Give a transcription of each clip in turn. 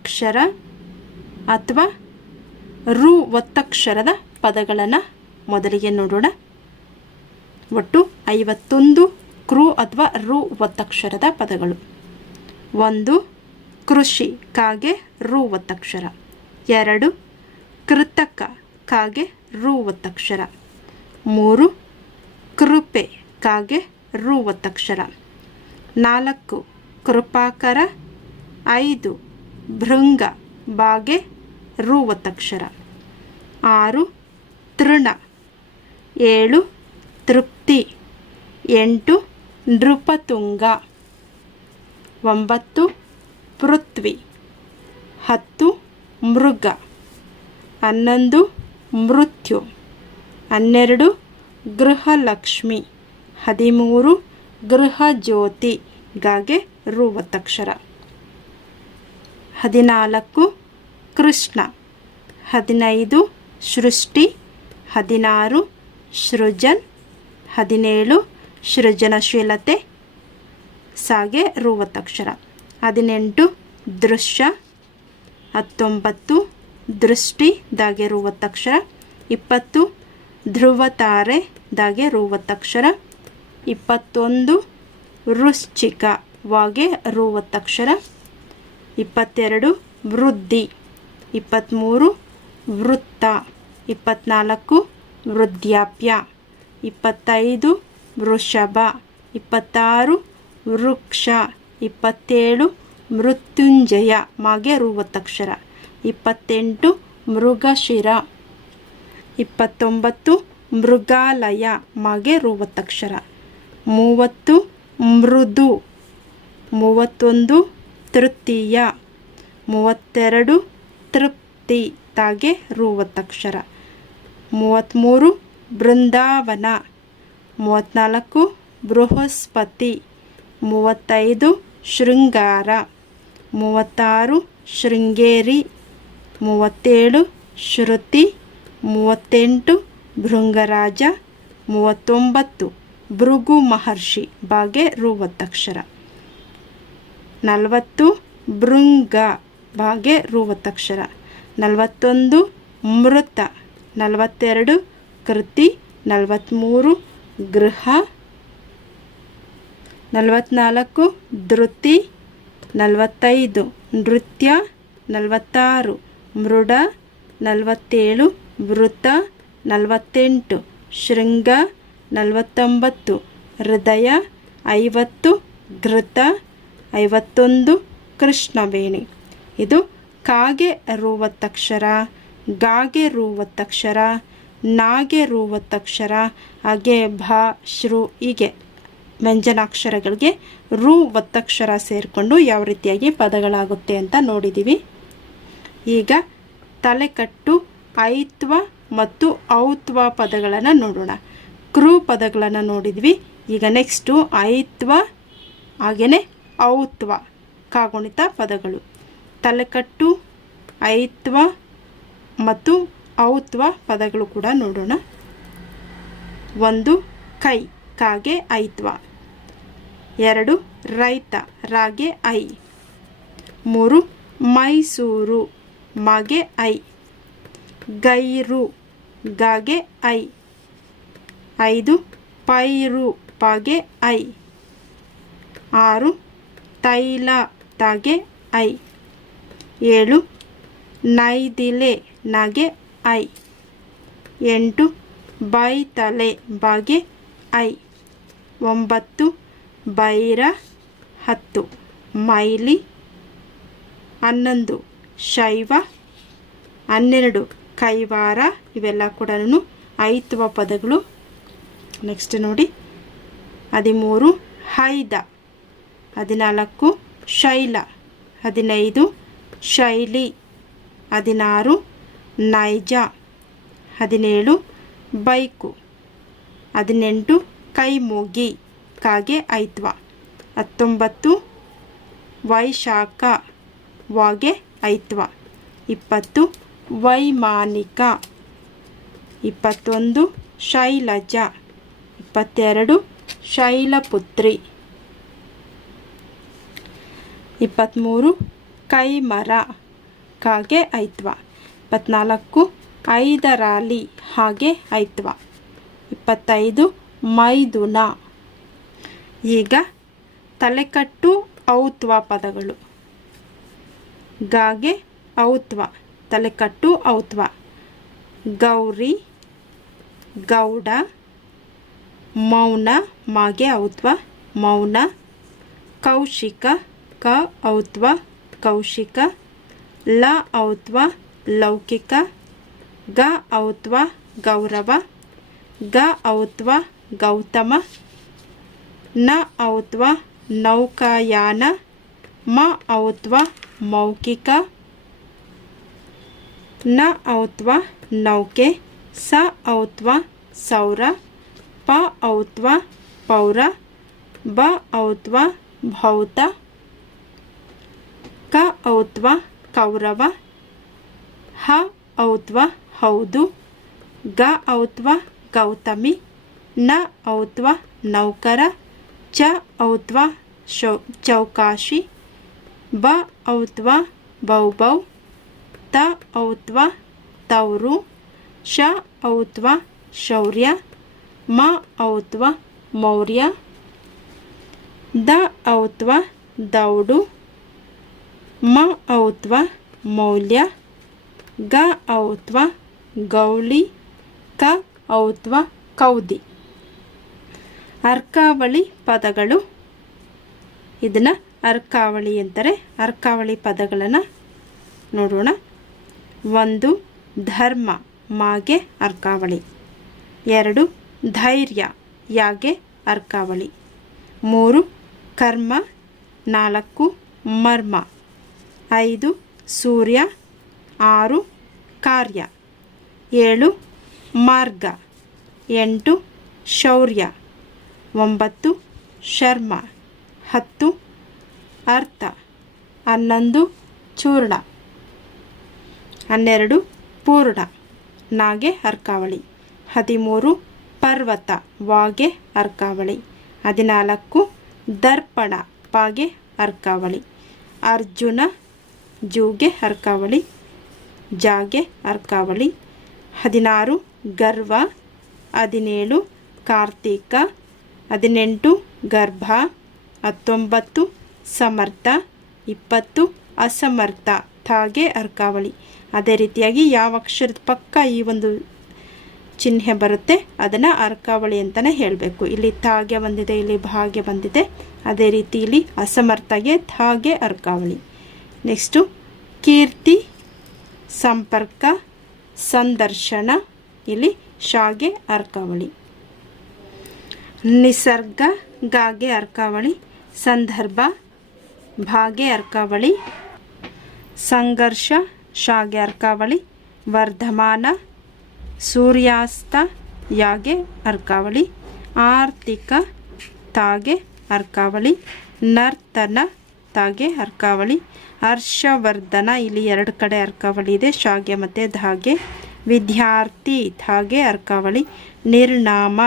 ಅಕ್ಷರ ಅಥವಾ ರು ಒತ್ತಕ್ಷರದ ಪದಗಳನ್ನು ಮೊದಲಿಗೆ ನೋಡೋಣ. ಒಟ್ಟು ಐವತ್ತೊಂದು ಕ್ರು ಅಥವಾ ರು ಒತ್ತಕ್ಷರದ ಪದಗಳು. ಒಂದು ಕೃಷಿ ಕಾಗೆ ರು ಒತ್ತಕ್ಷರ ಎರಡು ಕೃತಕ ಕಾಗೆ ರು ಒತ್ತಕ್ಷರ ಮೂರು ಕೃಪೆ ಕಾಗೆ ರು ಒತ್ತಕ್ಷರ ನಾಲ್ಕು ಕೃಪಾಕರ. ಐದು ಭೃಂಗ, ಬಾಗೆ ರು ಆರು, ತೃಣ. ಏಳು, ತೃಪ್ತಿ. ಎಂಟು, ನೃಪತುಂಗ. ಒಂಬತ್ತು, ಪೃಥ್ವಿ. ಹತ್ತು, ಮೃಗ. ಹನ್ನೊಂದು, ಮೃತ್ಯು. ಹನ್ನೆರಡು, ಗೃಹಲಕ್ಷ್ಮಿ. ಹದಿಮೂರು, ಗೃಹಜ್ಯೋತಿ. ಗಾಗೆ ಹದಿನಾಲ್ಕು ಕೃಷ್ಣ. ಹದಿನೈದು ಸೃಷ್ಟಿ. ಹದಿನಾರು ಸೃಜನ್. ಹದಿನೇಳು ಸೃಜನಶೀಲತೆ ಸಾಗೆ ರೂವತ್ತಕ್ಷರ ಹದಿನೆಂಟು ದೃಶ್ಯ. ಹತ್ತೊಂಬತ್ತು ದೃಷ್ಟಿ ದಾಗೆ ರೂವತ್ತಕ್ಷರ ಇಪ್ಪತ್ತು ಧ್ರುವತಾರೆ ದಾಗೆ ರೂವತ್ತಕ್ಷರ ಇಪ್ಪತ್ತೊಂದು ವೃಶ್ಚಿಕ ವಾಗೆ ರು ಒತ್ತಕ್ಷರ ಇಪ್ಪತ್ತೆರಡು ವೃದ್ಧಿ ಇಪ್ಪತ್ತ್ಮೂರು ವೃತ್ತ ಇಪ್ಪತ್ತ್ನಾಲ್ಕು ವೃದ್ಧಾಪ್ಯ, ಇಪ್ಪತ್ತೈದು ವೃಷಭ, ಇಪ್ಪತ್ತಾರು ವೃಕ್ಷ, ಇಪ್ಪತ್ತೇಳು ಮೃತ್ಯುಂಜಯ, ಮಾಗೆ ರೂವತ್ತಕ್ಷರ ಇಪ್ಪತ್ತೆಂಟು ಮೃಗಶಿರ, ಇಪ್ಪತ್ತೊಂಬತ್ತು ಮೃಗಾಲಯ, ಮಾಗೆ ರೂವತ್ತಕ್ಷರ ಮೂವತ್ತು ಮೃದು, ಮೂವತ್ತೊಂದು ತೃತೀಯ ಮೂವತ್ತೆರಡು ತೃಪ್ತಿ ತಾಗೆ ರೂವತ್ತಕ್ಷರ. ಮೂವತ್ತ್ಮೂರು ಬೃಂದಾವನ. ಮೂವತ್ತ್ನಾಲ್ಕು ಬೃಹಸ್ಪತಿ. ಮೂವತ್ತೈದು ಶೃಂಗಾರ. ಮೂವತ್ತಾರು ಶೃಂಗೇರಿ. ಮೂವತ್ತೇಳು ಶ್ರುತಿ ಮೂವತ್ತೆಂಟು ಭೃಂಗರಾಜ. ಮೂವತ್ತೊಂಬತ್ತು ಭೃಗು ಮಹರ್ಷಿ. ಬಾಗೆ ರು ಒತ್ತಕ್ಷರ ನಲವತ್ತು ಭೃಂಗ ಭಾಗೆ ರೂವತ್ತಕ್ಷರ. ನಲವತ್ತೊಂದು ಮೃತ. ನಲವತ್ತೆರಡು ಕೃತಿ. ನಲವತ್ತ್ಮೂರು ಗೃಹ. ನಲವತ್ತ್ನಾಲ್ಕು ಧೃತಿ. ನಲವತ್ತೈದು ನೃತ್ಯ. ನಲವತ್ತಾರು ಮೃಡ. ನಲವತ್ತೇಳು ವೃತ. ನಲವತ್ತೆಂಟು ಶೃಂಗ. ನಲವತ್ತೊಂಬತ್ತು ಹೃದಯ. ಐವತ್ತು ಘೃತ. ಐವತ್ತೊಂದು ಕೃಷ್ಣವೇಣಿ. ಇದು ಕಾಗೆ ರೂವತ್ತಕ್ಷರ, ಗಾಗೆ ರೂವತ್ತಕ್ಷರ, ನಾಗೆ ರೂವತ್ತಕ್ಷರ, ಹಾಗೆ ಭ ಶ್ರು ಹೀಗೆ ವ್ಯಂಜನಾಕ್ಷರಗಳಿಗೆ ರು ಒತ್ತಕ್ಷರ ಸೇರಿಕೊಂಡು ಯಾವ ರೀತಿಯಾಗಿ ಪದಗಳಾಗುತ್ತೆ ಅಂತ ನೋಡಿದ್ದೀವಿ ಈಗ ತಲೆಕಟ್ಟು, ಐತ್ವ ಮತ್ತು ಔತ್ವ ಪದಗಳನ್ನು ನೋಡೋಣ. ಕ್ರೂ ಪದಗಳನ್ನು ನೋಡಿದ್ವಿ. ಈಗ ನೆಕ್ಸ್ಟು ಐತ್ವ ಹಾಗೆಯೇ ಔತ್ವ, ಕಾಗುಣಿತ ಪದಗಳು. ತಲೆಕಟ್ಟು, ಐತ್ವ ಮತ್ತು ಔತ್ವ ಪದಗಳು ಕೂಡ ನೋಡೋಣ. ಒಂದು, ಕೈ, ಕಾಗೆ ಐತ್ವ. ಎರಡು, ರೈತ, ರಾಗೆ ಐ. ಮೂರು, ಮೈಸೂರು, ಮಾಗೆ ಐ. ಗೈರು, ಗಾಗೆ ಐ. ಐದು, ಪೈರು, ಪಾಗೆ ಐ. ಆರು ತೈಲ ತಾಗೆ ಐ. ಏಳು, ನೈದಿಲೆ ನಾಗೆ ಐ. ಎಂಟು, ಬೈತಲೆ ಬಾಗೆ ಐ. ಒಂಬತ್ತು, ಬೈರ ಹತ್ತು. ಮೈಲಿ ಹನ್ನೊಂದು, ಶೈವ ಹನ್ನೆರಡು, ಕೈವಾರ ಇವೆಲ್ಲ ಕೂಡ ಐತ್ವ ಪದಗಳು. ನೆಕ್ಸ್ಟ್ ನೋಡಿ. ಹದಿಮೂರು, ಹೈದ. ಹದಿನಾಲ್ಕು, ಶೈಲ ಹದಿನೈದು, ಶೈಲಿ ಹದಿನಾರು, ನೈಜ ಹದಿನೇಳು, ಬೈಕು ಹದಿನೆಂಟು, ಕೈಮೂಗಿ ಕಾಗೆ ಐತ್ವ. ಹತ್ತೊಂಬತ್ತು, ವೈಶಾಖ ವಾಗೆ ಐತ್ವ. ಇಪ್ಪತ್ತು, ವೈಮಾನಿಕ. ಇಪ್ಪತ್ತೊಂದು, ಶೈಲಜ. ಇಪ್ಪತ್ತೆರಡು, ಶೈಲಪುತ್ರಿ. ಇಪ್ಪತ್ತ್ಮೂರು ಕೈ ಮರ ಕಾಗೆ ಐತ್ವ. ಇಪ್ಪತ್ನಾಲ್ಕು ಐದರಾಲಿ ಹಾಗೆ ಐತ್ವ. ಇಪ್ಪತ್ತೈದು, ಮೈದುನ. ಈಗ ತಲೆಕಟ್ಟು ಔತ್ವ ಪದಗಳು. ಗಾಗೆ ಔತ್ವ, ತಲೆಕಟ್ಟು ಔತ್ವ. ಗೌರಿ, ಗೌಡ, ಮೌನ, ಮಾಗೆ ಔತ್ವ. ಮೌನ, ಕೌಶಿಕ ಕ ಔತ್ವ, ಕೌಶಿಕ, ಲ ಔತ್ವ, ಲೌಕಿಕ, ಗ ಔತ್ವ, ಗೌರವ, ಗ ಔತ್ವ, ಗೌತಮ, ನ ಔತ್ವ, ನೌಕಾಯಾನ, ಮ ಔತ್ವ, ಮೌಖಿಕ, ನ ಔತ್ವ, ನೌಕೆ, ಸ ಔತ್ವ, ಸೌರ, ಪ ಔತ್ವ, ಪೌರ, ಬ ಔತ್ವ, ಭೌತ ಔತ್ವ, ಕೌರವ. ಹ, ಔತ್ವ, ಹೌದು. ಗ, ಔತ್ವ, ಗೌತಮಿ. ನ, ಔತ್ವ, ನೌಕರ. ಚ, ಔತ್ವ, ಶೌ, ಚೌಕಾಶಿ. ಬ, ಔತ್ವ, ಬೌಬೌ. ತ, ಔತ್ವ, ತೌರು. ಶ, ಔತ್ವ, ಶೌರ್ಯ. ಮ, ಔತ್ವ, ಮೌರ್ಯ. ದ, ಔತ್ವ, ದೌಡು. ಮ ಔತ್ವ ಮೌಲ್ಯ, ಗ ಔತ್ವ ಗೌಳಿ, ಕ ಔತ್ವ ಕೌದಿ. ಅರ್ಕಾವಳಿ ಪದಗಳು. ಇದನ್ನು ಅರ್ಕಾವಳಿ ಅಂತಾರೆ ಅರ್ಕಾವಳಿ ಪದಗಳನ್ನು ನೋಡೋಣ. ಒಂದು, ಧರ್ಮ, ಮಾಗೆ ಅರ್ಕಾವಳಿ. ಎರಡು, ಧೈರ್ಯ, ಯಾಗೆ ಅರ್ಕಾವಳಿ. ಮೂರು, ಕರ್ಮ. ನಾಲ್ಕು, ಮರ್ಮ. ಐದು, ಸೂರ್ಯ. ಆರು, ಕಾರ್ಯ. ಏಳು, ಮಾರ್ಗ. ಎಂಟು, ಶೌರ್ಯ. ಒಂಬತ್ತು, ಶರ್ಮ. ಹತ್ತು, ಅರ್ಥ. ಹನ್ನೊಂದು, ಚೂರ್ಣ. ಹನ್ನೆರಡು, ಪೂರ್ಣ. ನಾಗೆ ಅರ್ಕಾವಳಿ. ಹದಿಮೂರು, ಪರ್ವತ. ವಾಗೆ ಅರ್ಕಾವಳಿ. ಹದಿನಾಲ್ಕು, ದರ್ಪಣ. ಪಾಗೆ ಅರ್ಕಾವಳಿ. ಅರ್ಜುನ ಜೂಗೆ ಅರ್ಕಾವಳಿ, ಜಾಗೆ ಅರ್ಕಾವಳಿ, ಹದಿನಾರು ಗರ್ವ, ಹದಿನೇಳು ಕಾರ್ತಿಕ, ಹದಿನೆಂಟು ಗರ್ಭ, ಹತ್ತೊಂಬತ್ತು ಸಮರ್ಥ, ಇಪ್ಪತ್ತು ಅಸಮರ್ಥ ತಾಗೆ ಅರ್ಕಾವಳಿ. ಅದೇ ರೀತಿಯಾಗಿ ಯಾವ ಅಕ್ಷರದ ಪಕ್ಕ ಈ ಒಂದು ಚಿಹ್ನೆ ಬರುತ್ತೆ, ಅದನ್ನು ಅರ್ಕಾವಳಿ ಅಂತಲೇ ಹೇಳಬೇಕು. ಇಲ್ಲಿ ತಾಗೆ ಬಂದಿದೆ, ಇಲ್ಲಿ ಭಾಗ್ಯ ಬಂದಿದೆ. ಅದೇ ರೀತಿ ಇಲ್ಲಿ ಅಸಮರ್ಥಗೆ ಥಾಗೆ ಅರ್ಕಾವಳಿ. ನೆಕ್ಸ್ಟು ಕೀರ್ತಿ, ಸಂಪರ್ಕ, ಸಂದರ್ಶನ, ಇಲ್ಲಿ ಶಾಗೆ ಅರ್ಕಾವಳಿ. ನಿಸರ್ಗ, ಗಾಗೆ ಅರ್ಕಾವಳಿ, ಸಂದರ್ಭ, ಭಾಗೆ ಅರ್ಕಾವಳಿ, ಸಂಘರ್ಷ, ಶಾಗೆ ಅರ್ಕಾವಳಿ, ವರ್ಧಮಾನ, ಸೂರ್ಯಾಸ್ತ, ಯಾಗೆ ಅರ್ಕಾವಳಿ, ಆರ್ಥಿಕ, ತಾಗೆ ಅರ್ಕಾವಳಿ, ನರ್ತನ, ತಾಗೆ ಅರ್ಕಾವಳಿ ಹರ್ಷವರ್ಧನ. ಇಲ್ಲಿ ಎರಡು ಕಡೆ ಅರ್ಕಾವಳಿ ಇದೆ. ಶಾಗೆ ಮತ್ತು ಧಾಗೆ. ವಿದ್ಯಾರ್ಥಿ ಧಾಗೆ ಅರ್ಕಾವಳಿ. ನಿರ್ನಾಮ,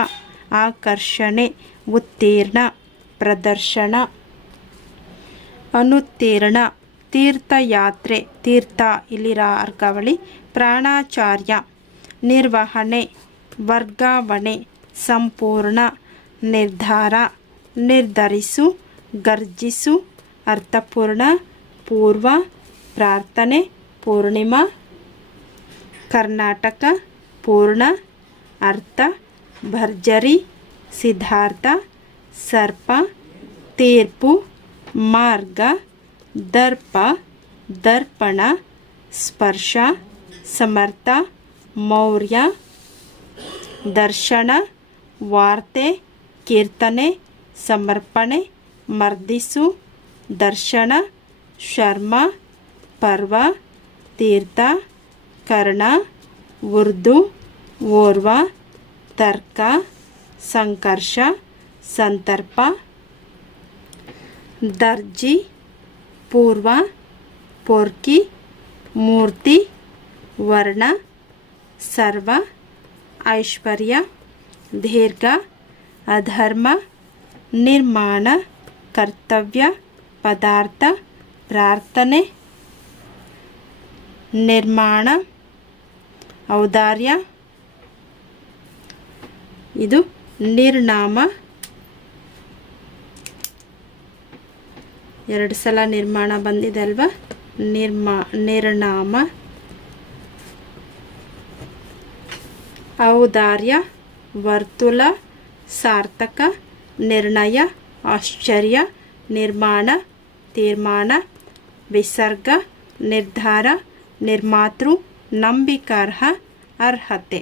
ಆಕರ್ಷಣೆ, ಉತ್ತೀರ್ಣ, ಪ್ರದರ್ಶನ, ಅನುತ್ತೀರ್ಣ, ತೀರ್ಥಯಾತ್ರೆ, ತೀರ್ಥ. ಇಲ್ಲಿರ ಅರ್ಕಾವಳಿ. ಪ್ರಾಣಾಚಾರ್ಯ, ನಿರ್ವಹಣೆ, ವರ್ಗಾವಣೆ, ಸಂಪೂರ್ಣ, ನಿರ್ಧಾರ, ನಿರ್ಧರಿಸು ಗರ್ಜಿಸು ಅರ್ಥಪೂರ್ಣ ಪೂರ್ವ ಪ್ರಾರ್ಥನೆ, ಪೂರ್ಣಿಮಾ, ಕರ್ನಾಟಕ, ಪೂರ್ಣ, ಅರ್ಥ, ಭರ್ಜರಿ, ಸಿದ್ಧಾರ್ಥ, ಸರ್ಪ, ತೀರ್ಪು, ಮಾರ್ಗ, ದರ್ಪ, ದರ್ಪಣ, ಸ್ಪರ್ಶ, ಸಮರ್ಥ, ಮೌರ್ಯ, ದರ್ಶನ, ವಾರ್ತೆ, ಕೀರ್ತನೆ, ಸಮರ್ಪಣೆ, ಮರ್ದಿಸು, ದರ್ಶನ ಶರ್ಮ ಪರ್ವ ತೀರ್ಥ ಕರ್ಣ ಉರ್ದು ಓರ್ವ ತರ್ಕ ಸಂಕರ್ಷ ಸಂತರ್ಪ ದರ್ಜಿ ಪೂರ್ವ ಪೋರ್ಕಿ ಮೂರ್ತಿ ವರ್ಣ ಸರ್ವ ಐಶ್ವರ್ಯ ದೀರ್ಘ ಅಧರ್ಮ ನಿರ್ಮಾಣ ಕರ್ತವ್ಯ ಪದಾರ್ಥ ಪ್ರಾರ್ಥನೆ, ನಿರ್ಮಾಣ, ಔದಾರ್ಯ, ಇದು ನಿರ್ನಾಮ. ಎರಡು ಸಲ ನಿರ್ಮಾಣ ಬಂದಿದೆ ಅಲ್ವಾ? ನಿರ್ಮಾ, ನಿರ್ನಾಮ. ಔದಾರ್ಯ, ವರ್ತುಲ, ಸಾರ್ಥಕ, ನಿರ್ಣಯ, ಆಶ್ಚರ್ಯ, ನಿರ್ಮಾಣ, ತೀರ್ಮಾನ. ವಿಸರ್ಗ ನಿರ್ಧಾರ ನಿರ್ಮಾತೃ ನಂಬಿಕಾರ್ಹ ಅರ್ಹತೆ